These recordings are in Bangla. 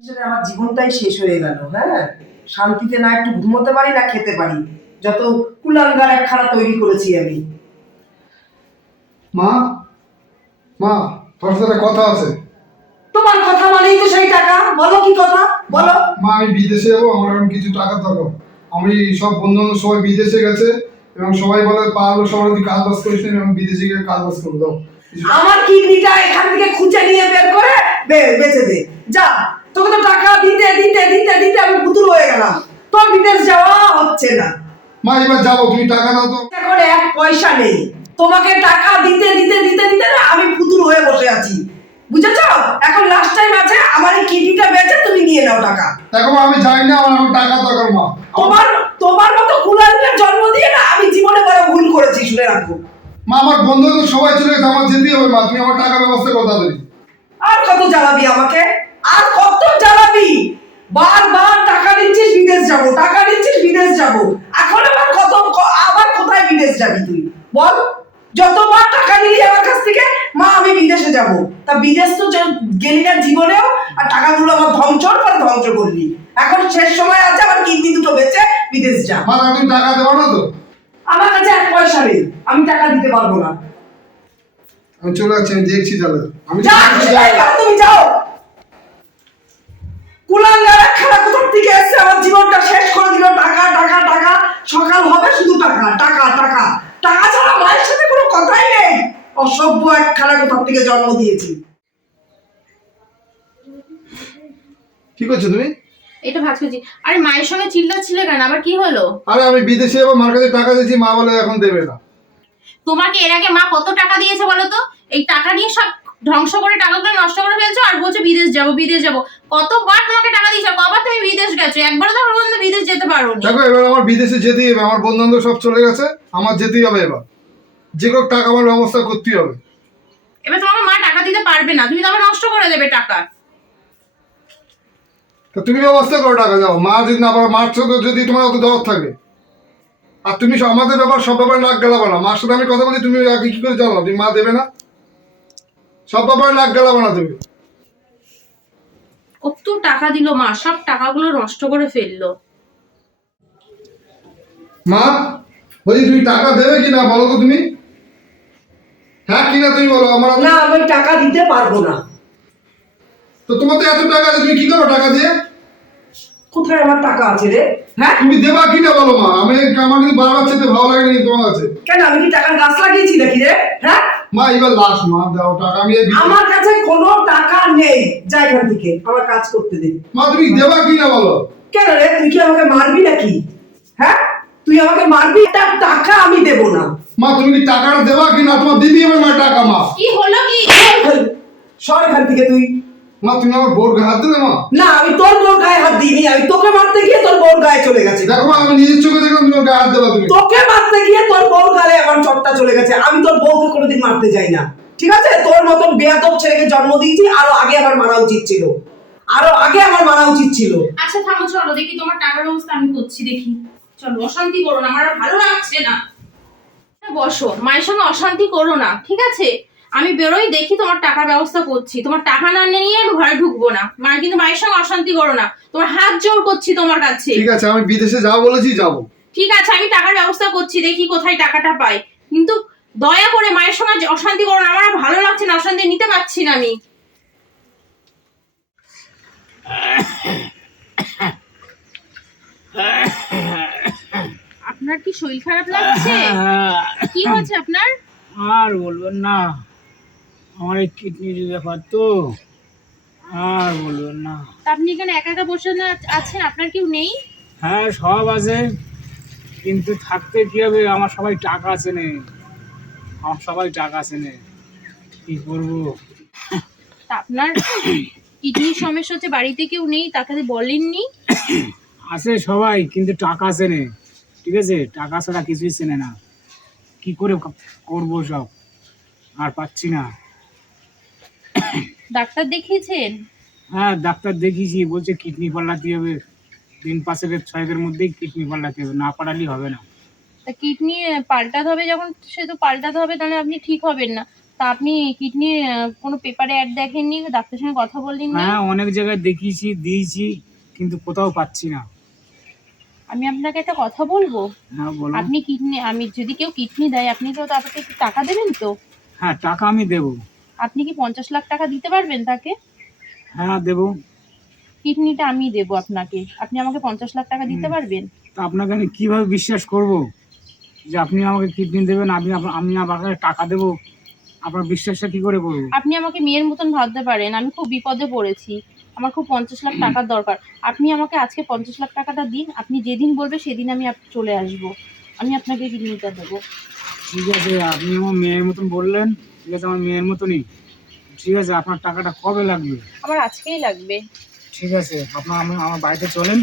আসলে আমার জীবনটাই শেষ হয়ে গেল হ্যাঁ? শান্তিতে না একটু ঘুমোতে পারি না খেতে পারি। যত কুলাঙ্গার একখানা তৈরি করেছি আমি। মা মা তোর সাথে কথা আছে। তোমার কথা মানেই তো সেই টাকা। বলো কি কথা? বলো। মা আমি বিদেশে যাব আমার এখন কিছু টাকা দরকার। আমি সব বন্ধু বান্ধব সবাই বিদেশে গেছে এবং সবাই বলে পারল সবাই তুই কাজ বাজ করিস এবং বিদেশে গিয়ে কাজ বাজ করে দাও। আমার কিডনিটা এখান থেকে খুঁজে নিয়ে বের করে বেচে দে। যা। তোকে তো টাকা দিতে দিতে দিতে দিতে আমি পুতুল হয়ে গেলাম। তোর বিদেশ যাওয়া হচ্ছে না। মা এবার যাব তুমি টাকা দাও তো। এখন এক পয়সা নেই। তোমাকে টাকা দিতে দিতে দিতে দিতে না আমি পুতুল হয়ে বসে আছি। বুঝেছ? এখন লাস্ট টাইম আছে আমার এই কিডনিটা বেচে তুমি নিয়ে নাও টাকা। দেখো মা আমি জানি না আমার এখন টাকা দরকার মা। তোমার তোমার মতো কুলাঙ্গের জন্ম দিয়ে না আমি জীবনে বড় ভুল করেছি শুনে রাখো। মা আমার বন্ধু তো সবাই চলে গেছে আমার যেতেই হবে মা। তুমি আমার টাকা ব্যবস্থা করে দাও আর কত জ্বালাবি আমাকে? আর কত জ্বালাবি? বারবার টাকা নিচ্ছিস বিদেশ যাব টাকা নিচ্ছিস বিদেশ যাব। এখন আবার কত আবার কোথায় বিদেশ যাবি তুই? বল। যতবার টাকা নিলি আমার কাছ থেকে মা আমি বিদেশে যাব। তা বিদেশ তো গেলি না জীবনেও আর টাকাগুলো আমার ধ্বংস করে ধ্বংস করলি। এখন শেষ সময় আছে আমার কিডনি দুটো বেচে বিদেশ যা। মা তাহলে তুমি টাকা দেবো না তো? আমার কাছে এক পয়সা নেই আমি টাকা দিতে পারব না। আমি চলে যাচ্ছি আমি দেখছি তাহলে। আমি তুমি যাও। কুলাঙ্গার একখানা কোথার থেকে এসছে? আমার জীবনটা শেষ করে দিল। টাকা টাকা টাকা। সকাল হবে শুধু টাকা টাকা টাকা। টাকা ছাড়া মায়ের সাথে কোনো কথাই নেই। অসভ্য একখানা কোথার থেকে জন্ম দিয়েছি। কি করছ তুমি? এটা ভাজ করছি। আরে মায়ের সঙ্গে চিল্লাচ্ছিলে কেন? আবার কি হলো? আরে আমি বিদেশে যাব মার কাছে টাকা দিয়েছি মা বলে এখন দেবে না। তোমাকে এর আগে মা কত টাকা দিয়েছে বলো তো? এই টাকা নিয়ে সব ধ্বংস করে টাকা টাকাগুলো নষ্ট করে ফেলছো আর বলছো বিদেশ যাব বিদেশ যাব। কতবার তোমাকে টাকা দিয়েছে? কবার তুমি বিদেশ গেছো? একবারও তো পর্যন্ত বিদেশ যেতে পারো দেখো এবার আমার বিদেশে যেতেই হবে আমার বন্ধু সব চলে গেছে আমার যেতেই হবে এবার। যে কোনো টাকা আমার ব্যবস্থা করতেই হবে। এবার তোমাকে মা টাকা দিতে পারবে না তুমি তো আবার নষ্ট করে দেবে টাকা। তা তুমি ব্যবস্থা করো টাকা যাও। মা যদি না পারো মার সাথে যদি তোমার অত দরদ থাকে। আর তুমি আমাদের ব্যাপার সব ব্যাপারে নাক গেলাবো না। মার সাথে আমি কথা বলি তুমি আগে কি করে জানো তুমি মা দেবে না? সব ব্যাপারে নাক গেলাবো না তুমি কত টাকা দিল মা সব টাকাগুলো নষ্ট করে ফেলল। মা বলছি তুমি টাকা দেবে কি না বলো তো তুমি? হ্যাঁ কি না তুমি বলো আমার না আমি টাকা দিতে পারব না। তো তোমার তো এত টাকা আছে তুমি কি করো টাকা দিয়ে? কোথায় আমার টাকা আছে রে? হ্যাঁ? তুমি দেবা কি না বলো মা আমি আমার কিন্তু বারবার চেতে ভালো লাগে না তোমার কাছে। কেন আমি কি টাকার গাছ লাগিয়েছি নাকি রে? হ্যাঁ? মা এবার লাস্ট মা দাও টাকা আমি আমার কাছে কোনো টাকা নেই। জায়গা থেকে আমার কাজ করতে দে। মা তুমি দেবা কি না বলো? কেন রে তুই কি আমাকে মারবি নাকি? হ্যাঁ? তুই আমাকে মারবি? তার টাকা আমি দেব না। মা তুমি কি টাকাটা দেবা কি না? তোমার দিদি আমার মা টাকা মা কি হলো কি? সর এখান থেকে তুই। মা তুমি আমার বোর গায়ে হাত দিলে মা? না আমি তোর বোর গায়ে হাত দিইনি আমি তোকে মারতে গিয়ে তোর বোর গায়ে চলে গেছে। দেখো আমি নিজের চোখে দেখলাম তুমি গায়ে হাত দিলা তুমি। তোকে মারতে গিয়ে তোর বউর গালে আমার চটটা চলে গেছে আমি তোর বউকে কোনোদিন মারতে যাই না। ঠিক আছে? তোর মতন বেয়াদব ছেলেকে জন্ম দিয়েছি আরও আগে আমার মারা উচিত ছিল। আরও আগে আমার মারা উচিত ছিল। আচ্ছা থামো চলো দেখি তোমার টাকার ব্যবস্থা আমি করছি দেখি। চলো অশান্তি করো না আমার ভালো লাগছে না। বসো মায়ের সঙ্গে অশান্তি করো না ঠিক আছে? আমি বেরোই দেখি তোমার টাকার ব্যবস্থা করছি। তোমার টাকা না নিয়ে আমি ঘরে ঢুকবো না। মা কিন্তু মায়ের সঙ্গে অশান্তি করো না। তোমার হাত জোর করছি তোমার কাছে। ঠিক আছে আমি বিদেশে যাব বলেছি যাব। ঠিক আছে আমি টাকার ব্যবস্থা করছি দেখি কোথায় টাকাটা পাই। কিন্তু দয়া করে মায়ের সঙ্গে অশান্তি করো না আমার আর ভালো লাগছে না অশান্তি নিতে পারছি না আমি। আপনার কি শরীর খারাপ লাগছে? কি হয়েছে আপনার? আর বলবেন না। আমার এই কিডনির ব্যাপার তো আর বলবেন না। আপনি এখানে একা একা বসে না আছেন? আপনার কেউ নেই? হ্যাঁ সব আছে। কিন্তু থাকতে কি হবে? আমার সবাই টাকা আছে নে। আমার সবাই টাকা আছে নে। কি করব? তা আপনার কিডনির সমস্যা হচ্ছে বাড়িতে কেউ নেই তাকে বলেননি? আছে সবাই কিন্তু টাকা আছে নে। ঠিক আছে? টাকা ছাড়া কিছুই চেনে না। কি করে করব সব? আর পাচ্ছি না। ডাক্তার দেখিয়েছেন? হ্যাঁ ডাক্তার দেখিয়েছি। বলছে কিডনি পাল্টাতে হবে। দিন পাঁচেক ছয়েকের মধ্যেই কিডনি পাল্টাতে হবে। না পাল্টালেই হবে না। তা কিডনি পাল্টাতে হবে যখন সে তো পাল্টাতে হবে তাহলে আপনি ঠিক হবেন না। তা আপনি কিডনি কোনো পেপারে অ্যাড দেখেননি? ডাক্তারের সঙ্গে কথা বললেন না? হ্যাঁ অনেক জায়গায় দেখিয়েছি দিয়েছি কিন্তু কোথাও পাচ্ছি না। আমি আপনাকে একটা কথা বলব? হ্যাঁ বলো আপনি কিডনি আমি যদি কেউ কিডনি দেয় আপনি তো তাকে টাকা দেবেন তো? হ্যাঁ টাকা আমি দেবো। আপনি কি পঞ্চাশ লাখ টাকা দিতে পারবেন তাকে? হ্যাঁ দেবো। কিডনিটা আমি দেবো আপনাকে। আপনি আমাকে পঞ্চাশ লাখ টাকা দিতে পারবেন? তা আপনাকে আমি কীভাবে বিশ্বাস করব যে আপনি আমাকে কিডনি দেবেন আপ- আমি আপনাকে টাকা দেবো? আপনার বিশ্বাসটা কি করে করব? আপনি আমাকে মেয়ের মতন ভাবতে পারেন। আমি খুব বিপদে পড়েছি। আমার খুব পঞ্চাশ লাখ টাকার দরকার। আপনি আমাকে আজকে পঞ্চাশ লাখ টাকাটা দিন। আপনি যেদিন বলবে সেদিন আমি আপ- চলে আসব। আমি আপনাকে কিডনিটা দেবো। ঠিক আছে আপনি আমার মেয়ের মতন বললেন। ঠিক আছে আমার মেয়ের মতনই। ঠিক আছে আপনার টাকাটা কবে লাগবে? আমার আজকেই লাগবে। ঠিক আছে আপনার আমি আমার বাড়িতে চলেন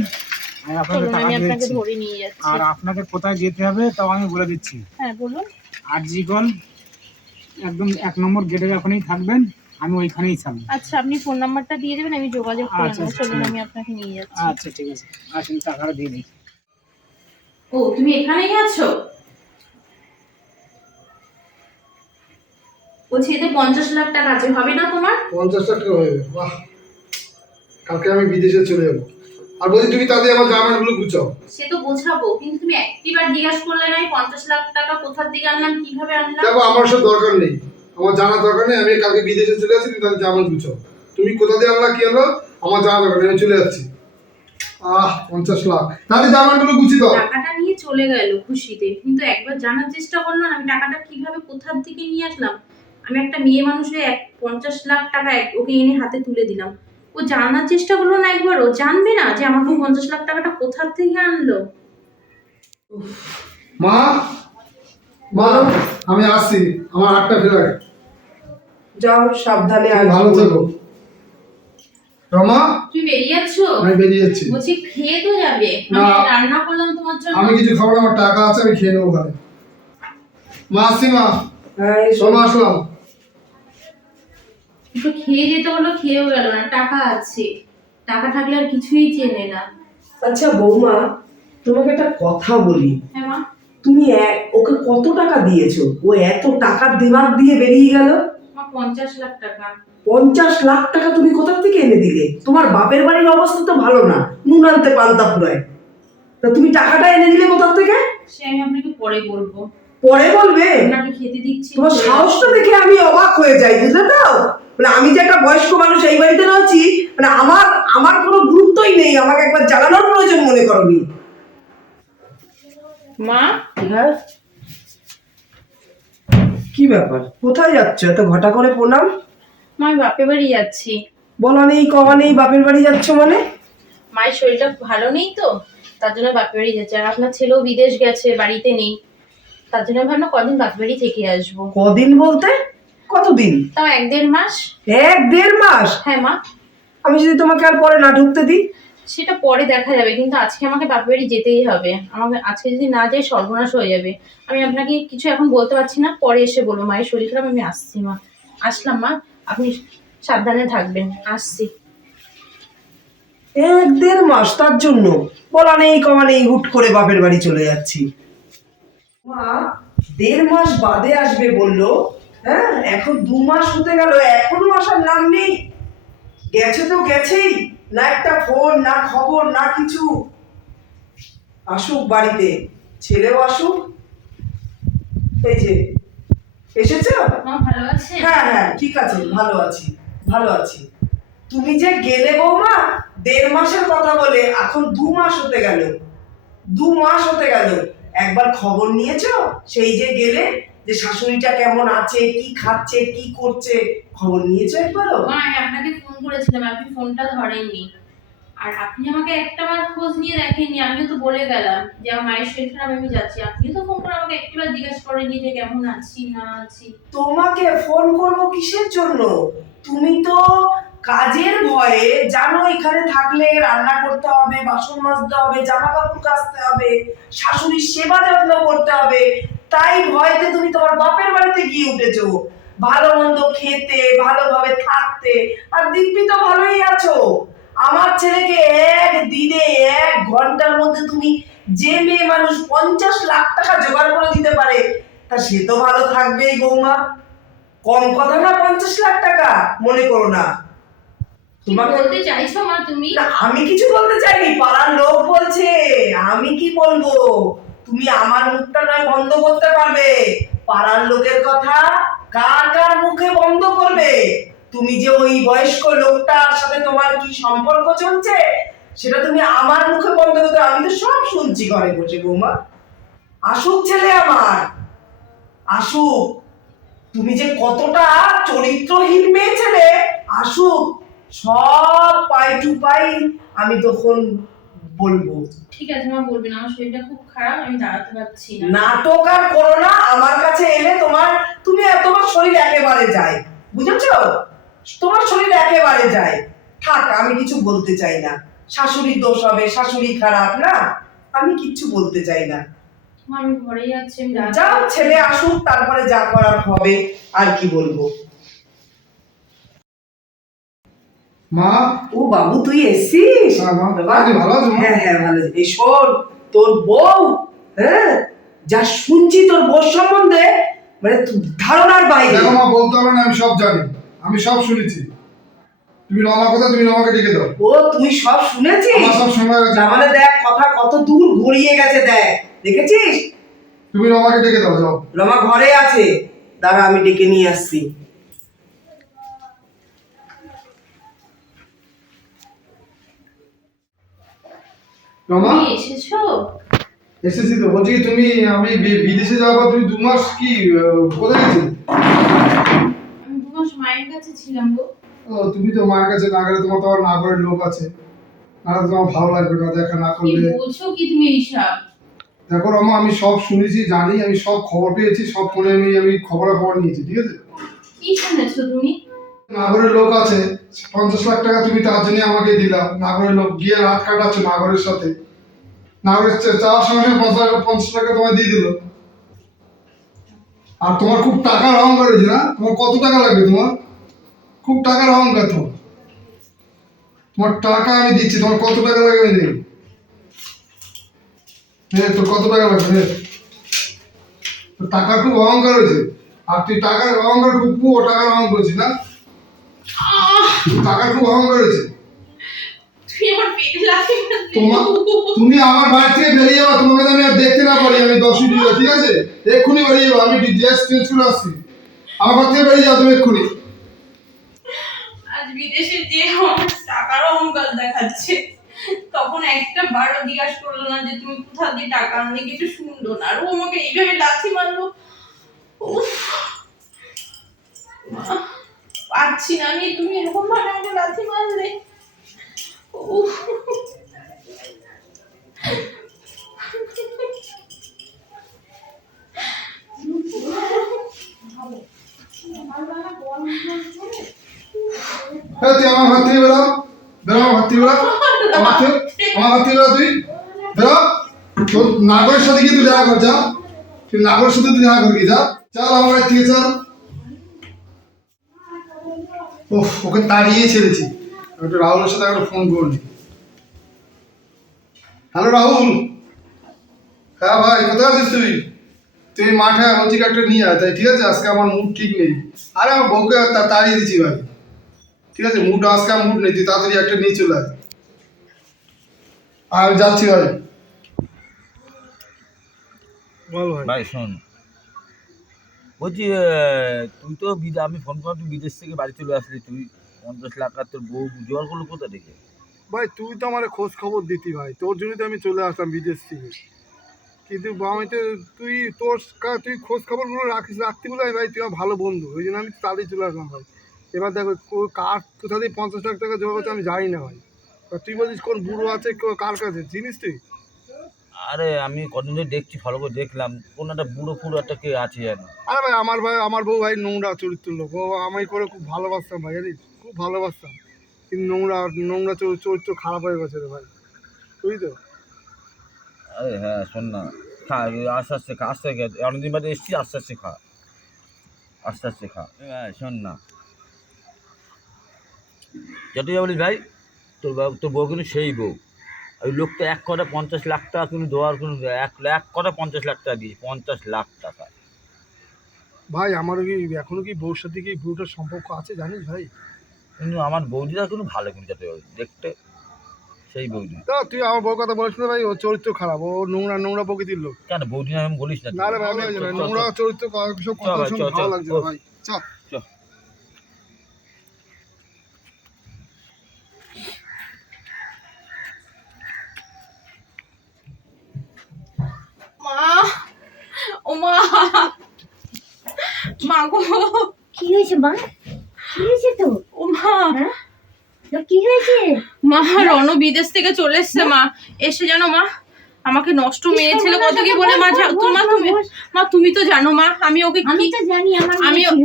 আমি আপনাকে টাকা আমি দিয়ে আপনাকে দিচ্ছি। ধরে নিয়ে যাচ্ছি। আর আপনাকে কোথায় যেতে হবে তাও আমি বলে দিচ্ছি। হ্যাঁ বলুন। আর আরজিগল একদম এক নম্বর গেটের ওখানেই থাকবেন আমি ওইখানেই থাকব। আচ্ছা আপনি ফোন নাম্বারটা দিয়ে দেবেন আমি যোগাযোগ করে আচ্ছা, নেব। আচ্ছা, চলুন আমি আপনাকে নিয়ে যাচ্ছি। আচ্ছা ঠিক আছে। আসেন টাকাটা দিয়ে দিই। ও তুমি এখানেই আছো? বলছি এতে পঞ্চাশ লাখ টাকা আছে হবে না তোমার? পঞ্চাশ লাখ টাকা হয়ে যাবে বাহ। কালকে আমি বিদেশে চলে যাব। আর বলছি তুমি তাদের আমার জামানগুলো গুছাও। সে তো বোঝাবো কিন্তু তুমি একটিবার জিজ্ঞাসা করলে না পঞ্চাশ লাখ টাকা কোথার দিকে আনলাম কীভাবে আনলাম? দেখো আমার সব দরকার নেই। আমার জানার দরকার নেই আমি কালকে বিদেশে চলে আসি তুমি তাদের জামান গুছাও। তুমি কোথা দিয়ে আনলা কি আনলো আমার জানা দরকার নেই আমি চলে যাচ্ছি। আহ পঞ্চাশ লাখ। তাহলে জামানগুলো গুছিয়ে দাও। টাকাটা নিয়ে চলে গেল খুশিতে কিন্তু একবার জানার চেষ্টা করল না আমি টাকাটা কীভাবে কোথার দিকে নিয়ে আসলাম? আমি একটা মেয়ে মানুষের এক পঞ্চাশ লাখ টাকা এক- ওকে এনে হাতে তুলে দিলাম। ও জানার চেষ্টা করল না একবার ও জানবে না যে আমাকে পঞ্চাশ লাখ টাকাটা কোথার থেকে আনলো। মা মা আমি আসছি আমার আটটা ফেরাক যাও সাবধানে আর ভালো থেকো। রমা তুমি বেরিয়ে যাচ্ছ? আমি বেরিয়ে যাচ্ছি। বলছি খেয়ে তো যাবে। আমি রান্না করলাম তোমার জন্য। আমি কিছু খাব আমার টাকা আছে আমি খেয়ে নেব ওখানে। মা আসছি মা। হ্যাঁ। সোমা আসলাম। একটু খেয়ে যেতে হলো খেয়েও গেল না টাকা আছে। টাকা থাকলে আর কিছুই চেনে না। আচ্ছা বৌমা তোমাকে একটা কথা বলি। হ্যাঁ মা? তুমি এক- ওকে কত টাকা দিয়েছ? ও এত টাকা দিমাগ দিয়ে বেরিয়ে গেল? মা পঞ্চাশ লাখ টাকা। পঞ্চাশ লাখ টাকা তুমি কোথা থেকে এনে দিলে? তোমার বাপের বাড়ির অবস্থা তো ভালো না নুন আনতে পান্তা ফুরায় তা তুমি টাকাটা এনে দিলে কোথা থেকে? সে আমি আপনাকে পরে বলব। পরে বলবে? আপনাকে খেতে দিচ্ছি। তোমার সাহসটা দেখে আমি অবাক হয়ে যাই বুঝলে তো? মানে আমি যে একটা বয়স্ক মানুষ এই বাড়িতে রয়েছি মানে আমার আমার কোনো গুরুত্বই নেই আমাকে একবার জানানোর প্রয়োজন মনে করনি মা? হ্যাঁ? কি ব্যাপার? কোথায় যাচ্ছ? এত ঘটা করে প্রণাম? মা আমি বাপের বাড়ি যাচ্ছি। বলা নেই কমা নেই বাপের বাড়ি যাচ্ছ মানে? মায়ের শরীরটা ভালো নেই তো? তার জন্য বাপের বাড়ি যাচ্ছে। আর আপনার ছেলেও বিদেশ গেছে বাড়িতে নেই। তার জন্য আমি ভাবলাম কদিন বাপের থেকে আসব। কদিন বলতে? কতদিন? তাও এক দেড় মাস। এক দেড় মাস? হ্যাঁ মা। আমি যদি তোমাকে আর পরে না ঢুকতে দিই? সেটা পরে দেখা যাবে কিন্তু আজকে আমাকে বাপের বাড়ি যেতেই হবে। আমাকে আজকে যদি না যাই সর্বনাশ হয়ে যাবে। আমি আপনাকে কিছু এখন বলতে পারছি না পরে এসে বলব মায়ের শরীর খারাপ আমি আসছি মা। আসলাম মা। আপনি সাবধানে থাকবেন। আসছি। এক দেড় মাস তার জন্য। বলা নেই কমা নেই হুট করে বাপের বাড়ি চলে যাচ্ছি। মা দেড় মাস বাদে আসবে বলল হ্যাঁ এখন দু মাস হতে গেল এখনও আসার নাম নেই। গেছে তো গেছেই না একটা ফোন না খবর না কিছু। আসুক বাড়িতে ছেলেও আসুক। এই যে এসেছ? হ্যাঁ হ্যাঁ ঠিক আছে ভালো আছি ভালো আছি। তুমি যে গেলে বৌমা দেড় মাসের কথা বলে এখন দু মাস হতে গেল দু মাস হতে গেল। একবার খবর নিয়েছ? সেই যে গেলে যে শাশুড়িটা কেমন আছে কি খাচ্ছে কি করছে খবর নিয়েছো একবারও? মা আপনাকে ফোন করেছিলাম আপনি ফোনটা ধরেননি। আর আপনি আমাকে একটা বার খোঁজ নিয়ে দেখেননি আমিও তো বলে গেলাম যে আমার মায়ের শরীর খারাপ আমি যাচ্ছি। আপনি তো ফোন করে আমাকে একটিবার জিজ্ঞাসা করেননি যে কেমন আছি না আছি। তোমাকে ফোন করব কিসের জন্য? তুমি তো কাজের ভয়ে জানো এখানে থাকলে রান্না করতে হবে, বাসন মাজতে হবে জামা কাপড় কাচতে হবে, শাশুড়ির সেবা যত্ন করতে হবে, তাই ভয়তে তুমি তোমার বাপের বাড়িতে গিয়ে উঠেছো। ভালো মন্দ খেতে, ভালোভাবে থাকতে, আর দিব্যি তো ভালোই আছো। আমার ছেলেকে এক দিনে এক ঘণ্টার মধ্যে তুমি যে মেয়ে মানুষ পঞ্চাশ লাখ টাকা জোগাড় করে দিতে পারে, তা সে তো ভালো থাকবেই বৌমা। কম কথা না, পঞ্চাশ লাখ টাকা, মনে করো না। তোমাকে বলতে চাইছো মা তুমি? না আমি কিছু বলতে চাইনি পাড়ার লোক বলছে। আমি কি বলব? তুমি আমার মুখটা নয় বন্ধ করতে পারবে। পাড়ার লোকের কথা কার কার মুখে বন্ধ করবে? তুমি যে ওই বয়স্ক লোকটার সাথে তোমার কি সম্পর্ক চলছে সেটা তুমি আমার মুখে বন্ধ করতে আমি তো সব শুনছি ঘরে বসে বৌমা। আসুক ছেলে আমার। আসুক। তুমি যে কতটা চরিত্রহীন মেয়ে ছেলে আসুক। সব পাই টু পাই আমি তখন বলব। ঠিক আছে মা বলবে না আমার শরীরটা খুব খারাপ আমি দাঁড়াতে পারছি না। নাটক আর করো না আমার কাছে এলে তোমার তুমি তোমার শরীর একেবারে যায়। বুঝেছ? তোমার শরীর একেবারে যায়। থাক আমি কিছু বলতে চাই না। শাশুড়ির দোষ হবে শাশুড়ি খারাপ না? আমি কিচ্ছু বলতে চাই না। আমি ঘরেই দাঁড়াতে যাও ছেলে আসুক তারপরে যা করার হবে আর কি বলব? মা? ও বাবু তুই এসছিস? হ্যাঁ, ভালো হ্যাঁ হ্যাঁ ভালো আছি। এই শোন তোর বউ হ্যাঁ যা শুনছি তোর বউ সম্বন্ধে মানে ধারণার বাইরে। দেখো মা বলতে হবে না আমি সব জানি। আমি সব শুনেছি। তুমি রমা কথা তুমি রমাকে ডেকে দাও। ও তুই সব শুনেছিস? আমার সব শোনা গেছে। মানে দেখ কথা কত দূর গড়িয়ে গেছে দেখ। দেখেছিস? তুমি রমাকে ডেকে দাও যাও। রমা ঘরে আছে। দাঁড়া আমি ডেকে নিয়ে আসছি। রমা এসেছ? এসেছি তো বলছি তুমি আমি বিদেশে যাওয়ার পর তুমি দু মাস কি কোথায় গেছিলে? দু মাস মায়ের কাছে ছিলাম গো। ও তুমি তো মায়ের কাছে না গেলে তোমার তো আবার না করে লোক আছে। না তোমার ভালো লাগবে না দেখা না করলে। বলছো কি তুমি এইসব? দেখো রমা আমি সব শুনেছি জানি আমি সব খবর পেয়েছি সব ফোনে আমি আমি খবরা খবর নিয়েছি ঠিক আছে? কি শুনেছো তুমি? নাগরের লোক আছে, পঞ্চাশ লাখ টাকা তুমি তার জন্য আমাকে দিলা। নাগরের লোক গিয়ে রাত কাটাচ্ছ নাগরের সাথে। নাগরের চাওয়ার সঙ্গে পঞ্চাশ টাকা তোমায় দিয়ে দিল। আর তোমার খুব টাকার অহংকার হয়েছে না? তোমার কত টাকা লাগবে তোমার? খুব টাকার অহংকার তোমার। তোমার টাকা আমি দিচ্ছি, তোমার কত টাকা লাগবে আমি দেবো? হ্যাঁ তোর কত টাকা লাগবে টাকার খুব অহংকার হয়েছে। আর তুই টাকার অহংকার খুব পুরো টাকার অহংকার করছিস না? টাকার খুব অহংকার হয়েছে তুমি আমার বাড়ি থেকে বেরিয়ে যাব তোমাকে আমি আর দেখতে না পারি আমি দশ মিনিট ঠিক আছে? এক্ষুনি বেরিয়ে যাব আমি ড্রেস চেঞ্জ করে আসছি। আমার ঘর থেকে বেরিয়ে যাও তুমি এক্ষুনি। আজ বিদেশে যে আমার টাকার অহংকার দেখাচ্ছে তখন একটা বারো জিজ্ঞাসা করল না যে তুমি কোথা দিয়ে টাকা আনলে কিছু শুনলো না। আর ও আমাকে এইভাবে লাথি মারলো। উফ। পারছি না আমি তুমি এরকম ভাবে আমাকে লাথি মারলে? তুই আমার ঘর থেকে বেরো। বেরো আমার ঘর থেকে বেরো। আমার থেকে আমার ঘর থেকে বেরো তুই। বেরো। তোর নাগরের সাথে গিয়ে তুই দেখা কর যা। তুই নাগরের সাথে তুই দেখা করবি যা। চল আমার থেকে চল। ওহ ওকে তাড়িয়ে ছেড়েছি। একটু রাহুলের সাথে একটা ফোন করলি হ্যালো রাহুল। হ্যাঁ ভাই কোথায় আছিস তুই? তুই মাঠে বলছি কি একটা নিয়ে আয়। তাই ঠিক আছে আজকে আমার মুড ঠিক নেই। আরে আমার বউকে তা- তাড়িয়ে দিচ্ছি ভাই। ঠিক আছে মুড আজকে আমার মুড নেই। তুই তাড়াতাড়ি একটা নিয়ে চলে আয়। আর আমি যাচ্ছি ভাই। বল ভাই। ভাই শোন। বলছি তুই তো আমি ফোন করলাম, তুই বিদেশ থেকে বাড়ি চলে আসলি, তুই পঞ্চাশ লাখ আর তোর বউ জোয়ার করল কোথা থেকে? ভাই, তুই তো আমার খোঁজ খবর দিতি ভাই, তোর জন্যই তো আমি চলে আসলাম বিদেশ থেকে। কিন্তু আমি তো তুই, তোর তুই খোঁজ খবরগুলো রাখিস রাখতি বলে ভাই, তুই আমার ভালো বন্ধু, ওই জন্য আমি তাড়াতাড়ি চলে আসলাম ভাই। এবার দেখো কার কোথা দিয়ে পঞ্চাশ লাখ টাকা জোগাড় করতে আমি জানি না ভাই। তুই বলছিস কোন বুড়ো আছে কার কাছে? চিনিস তুই? আরে আমি কদিন ধরে দেখছি ফলো করে দেখলাম। কোন একটা বুড়ো ফুড়ো একটা কে আছে জানো আরে ভাই আমার ভাই আমার বউ ভাই নোংরা চরিত্র লোক। ও আমায় করে খুব ভালোবাসতাম ভাই জানিস? খুব ভালোবাসতাম। কিন্তু নোংরা নোংরা চরিত্র খারাপ হয়ে গেছে রে ভাই। বুঝলি তো? আরে হ্যাঁ শোন না। খা আস্তে আস্তে খা আস্তে আস্তে খা। অনেকদিন বাদে এসছি আস্তে আস্তে খা। আস্তে আস্তে খা। ভাই শোন না। যতই বলিস ভাই তোর তোর বউ কিন্তু সেই বউ। ওই লোকটা এক কটা পঞ্চাশ লাখ টাকা কিন্তু দেওয়ার কোনো এক এক কটা পঞ্চাশ লাখ টাকা দিয়েছে পঞ্চাশ লাখ টাকা। ভাই আমার কি এখনও কি বউর সাথে কি বুড়োটার সম্পর্ক আছে জানিস ভাই? কিন্তু আমার বৌদিরা কিন্তু ভালো কিন্তু যাতে দেখতে সেই বৌদি। তা তুই আমার বউর কথা বলিস না ভাই ও চরিত্র খারাপ ও নোংরা নোংরা প্রকৃতির লোক। কেন বৌদি আমি বলিস না রে ভাই নোংরা চরিত্র কথা ভালো লাগছে ভাই। চল মা ও মা মা গো কি হয়েছে মা? কি হয়েছে তো? ও মা। হ্যাঁ? কি হয়েছে? মা রণ বিদেশ থেকে চলে এসছে মা। এসে জানো মা আমাকে নষ্ট মেয়ে ছেলে কত কি বলে মা? তোমার তুমি মা তুমি তো জানো মা আমি ওকে আমি তো জানি আমার আমিও-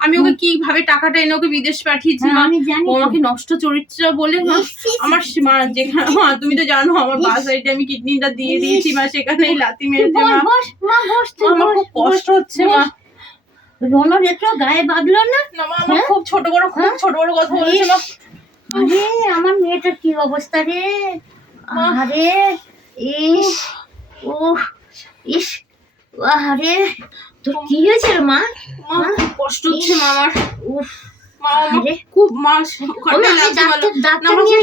আমি ওকে কীভাবে টাকাটা এনে ওকে বিদেশ পাঠিয়েছি হ্যাঁ, মা? ও আমাকে নষ্ট চরিত্র বলে মা। আমার মা যেখানে মা তুমি তো জানো আমার। বাস সাইডে আমি কিডনিটা দিয়ে দিয়েছি মা সেখানেই লাতি মেরেছে মা। আমার খুব কষ্ট হচ্ছে মা। রনর একটু গায়ে বাঁধলো না? আমার হ্যাঁ? খুব ছোট বড় খুব হ্যাঁ? ছোট বড় কথা বলেছে আরে আমার মেয়েটার কি অবস্থা রে? আরে ইস ও ইস আরে তোর কি হয়েছে রে মা? মা খুব কষ্ট হচ্ছে মা আমার। উফ। খুব মা ও ওখানে মা, আমি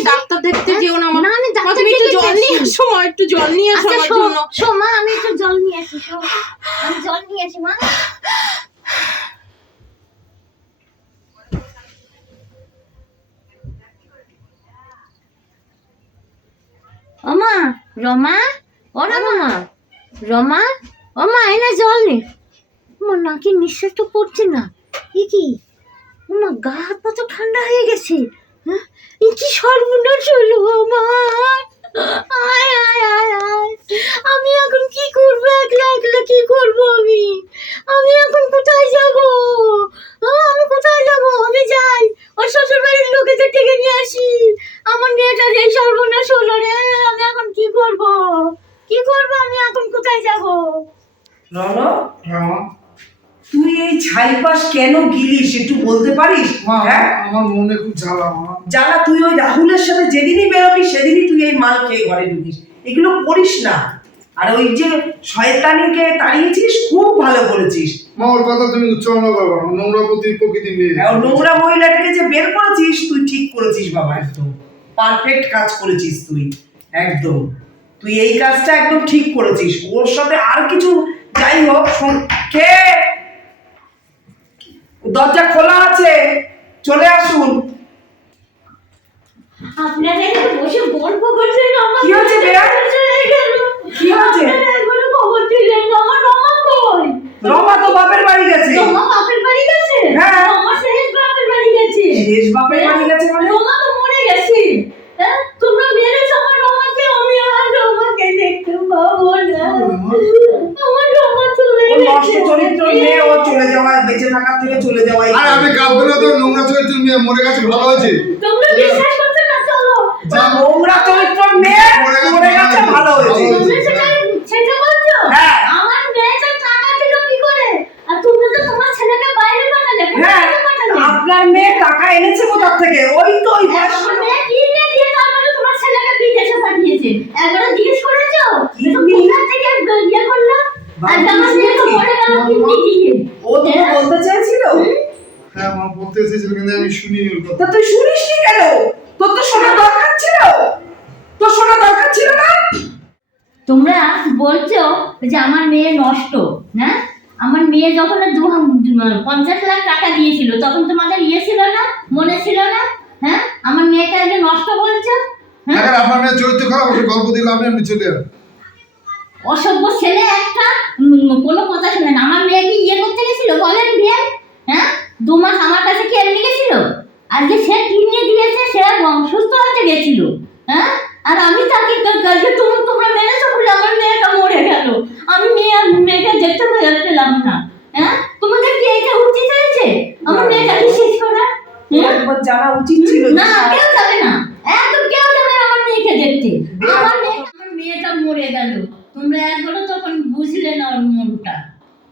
ডাক্তার- দেখতে যেও না মা। আমি ডাক্তার একটু জল নিয়ে আসি। মা একটু জল নিয়ে আসো আমার জন্য। মা আমি একটু জল নিয়ে আসি আমি জল নিয়ে আসি মা। ওমা রমা? ও রমা। রমা? ওমা এনে জল নে। আমার নাকি নিঃশ্বাস তো পড়ছে না। এ কি? ওমা গা হাত পা তো ঠান্ডা হয়ে গেছে। হ্যাঁ? এ কি সর্বনাশ হলো আমার আয় আয় আয় আয়। আমি এখন কি করব? একলা একলা কি করব আমি? আমি এখন কোথায় যাব? আমি কোথায় যাব? আমি যাই। ওর শ্বশুর বাড়ির লোকেদের ডেকে নিয়ে আসি। আমার মেয়েটা এই সর্বনাশ হলো রে আমি এখন কি করব? কি করব আমি? এখন কোথায় যাব? রণ হ্যাঁ তুই এই ছাইপাশ কেন গিলিস? একটু বলতে পারিস? মা হ্যাঁ? আমার মনে খুব জ্বালা মা। যারা তুই ওই রাহুলের সাথে যেদিনই বেরোবি সেদিনই তুই এই মাল খেয়ে ঘরে ঢুকিস। এগুলো করিস না। আর ওই যে শয়তানিকে তাড়িয়েছিস খুব ভালো করেছিস। মা ওর কথা তুমি উচ্চারণ করব না। নোংরা প্রতি প্রকৃতি আর নোংরা মহিলাটাকে যে বের করেছিস তুই ঠিক করেছিস বাবা একদম। পারফেক্ট কাজ করেছিস তুই একদম। তুই এই কাজটা একদম ঠিক করেছিস। ওর সাথে আর কিছু যাই হোক কে? দরজা খোলা আছে চলে আসুন। আপনারা এখানে বসে গল্প করছেন আমার কি হয়েছে বেয়া? কি হয়েছে? এখনও খবর দিলেন না আমার রমা কই? রমা তো বাপের বাড়ি গেছে। রমা বাপের বাড়ি গেছে? হ্যাঁ। আমার শেষ বাপের বাড়ি গেছে। শেষ বাপের বাড়ি গেছে মানে? রমা তো মরে গেছে। তোমরা মেরেছ আমার রমাকে আমি আর রমাকে দেখতে পাবো না। আমার রমা চলে নষ্ট গেছে। চরিত্র নিয়ে ও চলে যাওয়া বেঁচে থাকার থেকে চলে যাওয়াই আরে আমি কাঁদবো না তো নোংরা চরিত্র মেয়ে মরে গেছে ভালো হয়েছে। তোমরা বিশ্বাস করছ না চলো। যা। নোংরা চরিত্র মেয়ে মরে গেছে ভালো হয়েছে। সেটা সেটা বলছো? হ্যাঁ। আমার মেয়েটা টাকা দিল কি করে? আর তুমি তো তোমার ছেলেকে বাইরে পাঠালে হ্যাঁ আপনার মেয়ে টাকা এনেছে কোথার থেকে? ওই তো ওই একবার জিজ্ঞেস করেছ? থেকে ইয়ে করল? আর আমার মেয়ে তো মরে গেল কিডনি দিয়ে ও তো বলতে চেয়েছিল? হ্যাঁ মা বলতে এসেছিল কিন্তু আমি শুনিনি ওর কথা। তুই শুনিস নি কেন? তোর তো শোনা দরকার ছিল। তোর শোনা দরকার ছিল না? তোমরা বলছো যে আমার মেয়ে নষ্ট হ্যাঁ? আমার মেয়ে যখন দু পঞ্চাশ লাখ টাকা দিয়েছিল তখন তোমাদের ইয়ে ছিল না? মনে ছিল না? হ্যাঁ? আমার মেয়েকে আজকে নষ্ট বলছো? হ্যাঁ এখন আপনার মেয়ে চরিত্র খারাপ ওকে গল্প দিলে আমি আমি চলে যাব অসভ্য ছেলে একটা কোনো কথা শুনে না। আমার মেয়ে কি ইয়ে করতে গেছিল? বলেন বিয়ে হ্যাঁ? দু মাস আমার কাছে কি এমনি গেছিল আজকে সে কিনে দিয়েছে সে সুস্থ হতে গেছিল। হ্যাঁ? আর আমি তাকে কালকে তুমি তোমরা মেরেছো বলে আমার মেয়েটা মরে গেল। আমি মেয়ে মেয়েকে দেখতে পেলাম না। হ্যাঁ? তোমাদের কি এটা উচিত হয়েছে? আমার মেয়েটাকে শেষ করা? হ্যাঁ? জানা উচিত ছিল না কেউ যাবে না। একদম কেউ যাবে না আমার মেয়েকে দেখতে আমার মেয়ে আমার মেয়েটা মরে গেল তোমরা একবারও তখন বুঝলে না ওর মনটা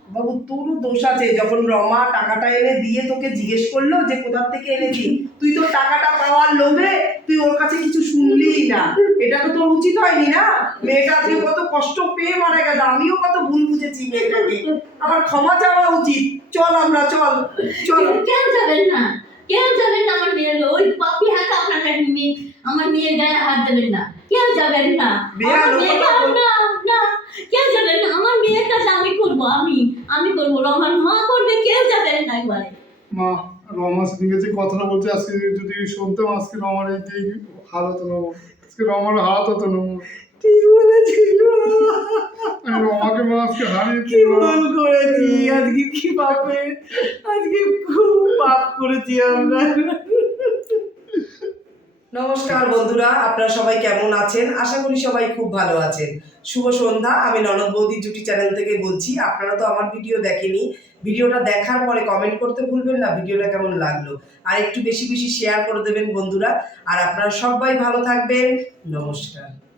বাবু তোরও দোষ আছে যখন রমা টাকাটা এনে দিয়ে তোকে জিজ্ঞেস করল যে কোথা থেকে এনেছি তুই তো টাকাটা পাওয়ার লোভে তুই ওর কাছে কিছু শুনলিই না। এটা তো তোর উচিত হয়নি না? মেয়েটা আজকে কত কষ্ট পেয়ে মারা গেল আমিও কত ভুল বুঝেছি মেয়েটাকে। আমার ক্ষমা চাওয়া উচিত। চল আমরা চল চল। কেউ যাবেন না কেউ যাবেন না আমার মেয়ের ওই পাপি হাতে আপনার মেয়ে আমার মেয়ের গায়ে হাত দেবেন না। কেউ যাবেন আমার না কেউ যাবেন না আমার মেয়ের কাছে আমি করব আমি আমি করব। মা করবে কেউ যাবেন না একবারে। মা রমা সেদিনকে যে কথাটা বলছে আজকে যদি শুনতাম আজকে রমার এই যে হাল হতো না আজকে রমার হাত হতো না। ঠিক আমি রমাকে মা আজকে হারিয়ে কি ভুল করেছি? আজকে কি পাপে? আজকে খুব পাপ করেছি আমরা। নমস্কার বন্ধুরা আপনারা সবাই কেমন আছেন? আশা করি সবাই খুব ভালো আছেন। শুভ সন্ধ্যা, আমি ননদ বৌদি জুটি চ্যানেল থেকে বলছি, আপনারা তো আমার ভিডিও দেখেনি ভিডিওটা দেখার পরে কমেন্ট করতে ভুলবেন না, ভিডিওটা কেমন লাগল? আর একটু বেশি বেশি শেয়ার করে দেবেন বন্ধুরা। আর আপনারা সবাই ভালো থাকবেন। নমস্কার।